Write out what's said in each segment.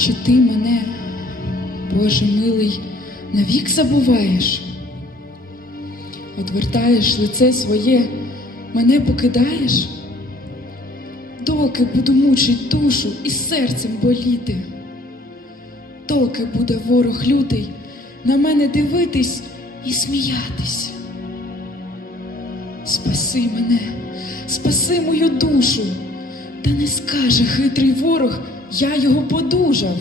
Чи ти мене, Боже милий, навік забуваєш? Отвертаєш лице своє, мене покидаєш? Доки буду мучить душу і серцем боліти, доки буде ворог лютий на мене дивитись і сміятись. Спаси мене, спаси мою душу, та не скаже хитрий ворог, я його подужав.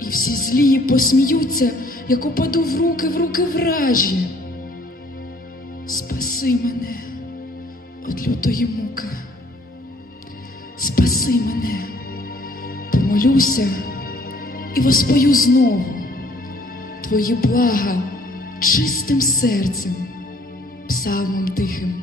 І всі злії посміються, як упаду в руки в руки вражі. Спаси мене від лютої муки. Спаси мене, помолюся і воспою знову твої блага чистим серцем, псалмом тихим,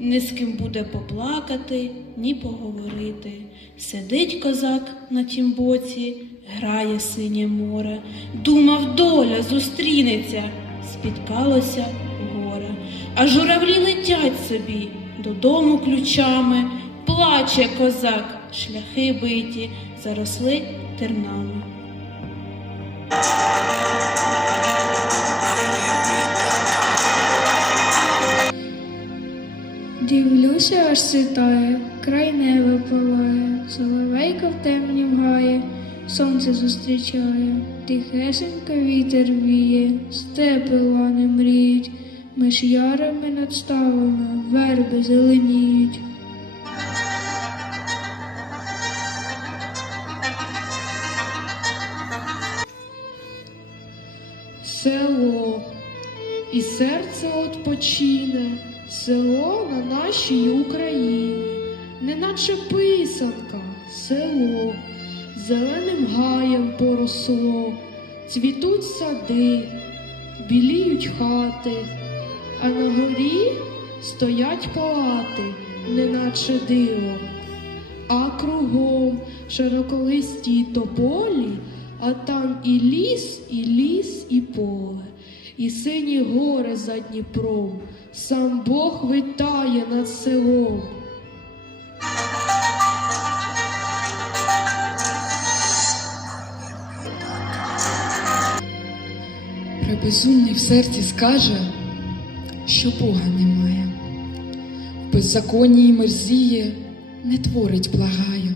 Не з ким буде поплакати, ні поговорити. Сидить козак на тім боці, грає синє море. Думав, доля зустрінеться, спіткалося горе. А журавлі летять собі додому ключами. Плаче козак, шляхи биті, заросли тернами. Дивлюся, аж світає, край неба палає, соловейка в темнім гає, сонце зустрічає, тихесенько вітер віє, степи лани мріють, між ярами над ставами верби зеленіють. село, і серце отпочине, село на нашій Україні, неначе писанка, село, зеленим гаєм поросло, цвітуть сади, біліють хати, а на горі стоять палати, неначе диво. А кругом широколисті тополі, а там і ліс, і ліс, і поле, і сині гори за Дніпром, сам Бог витає над селом. Пребезумний в серці скаже, що Бога немає. В беззаконні й мерзіє, не творить, благає.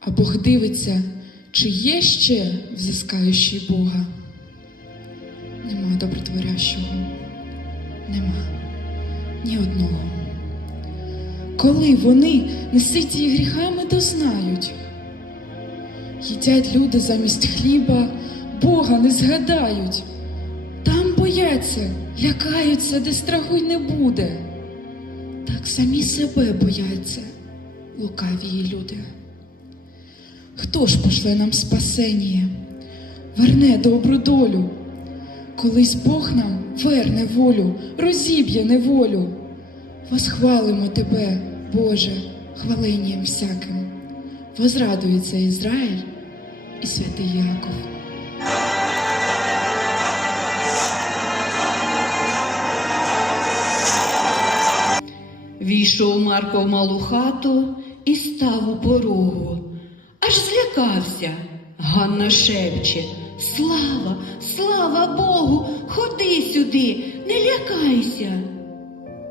А Бог дивиться, чи є ще взискаючий Бога. Нема добротворящого, нема ні одного. Коли вони неситі гріхами дознають, їдять люди замість хліба, Бога не згадають. Там бояться, лякаються, де страху й не буде. Так самі себе бояться, лукаві люди. Хто ж пошле нам спасення, верне добру долю? Колись Бог нам верне волю, розіб'є неволю. Восхвалимо тебе, Боже, хваленням всяким. Возрадується Ізраїль і святий Яков. Війшов Марко в малу хату і став у порогу. Аж злякався. Ганна шепче. Слава, слава Богу, ходи сюди, не лякайся.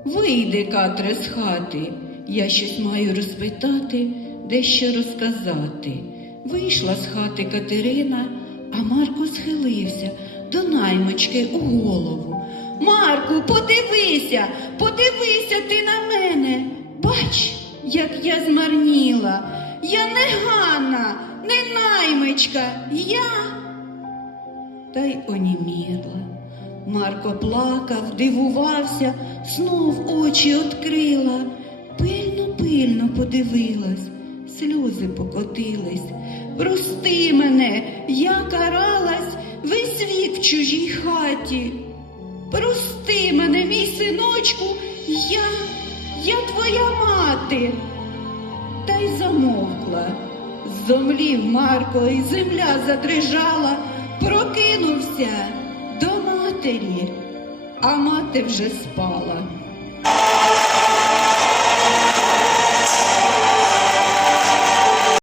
Вийди, Катре, з хати. Я щось маю розпитати, дещо розказати. Вийшла з хати Катерина, а Марко схилився до наймички у голову. Марку, подивися, подивися ти на мене. Бач, як я змарніла. Я не Ганна, не наймичка, я. Та й онімірла. Марко плакав, дивувався, знов очі открила. Пильно, пильно подивилась, сльози покотились. Прости мене, я каралась весь вік в чужій хаті. Прости мене, мій синочку, я, я твоя мати. Та й замовкла. Зомлів Марко, і земля задрижала, до матері, а мати вже спала.